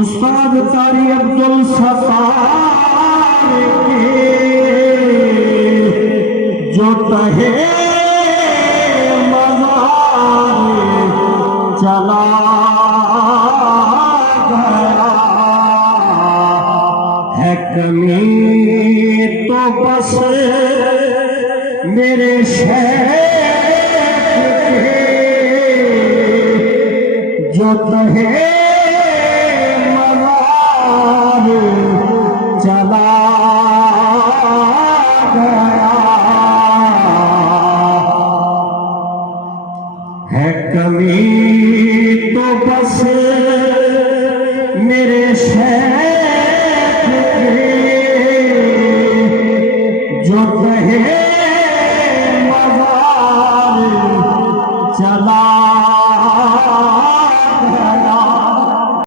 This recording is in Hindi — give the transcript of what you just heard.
उस्ताद कारी अब्दुल सत्तार के जो तहे मज़ार चला गया है कमी तो बस मेरे शेख के जो तहे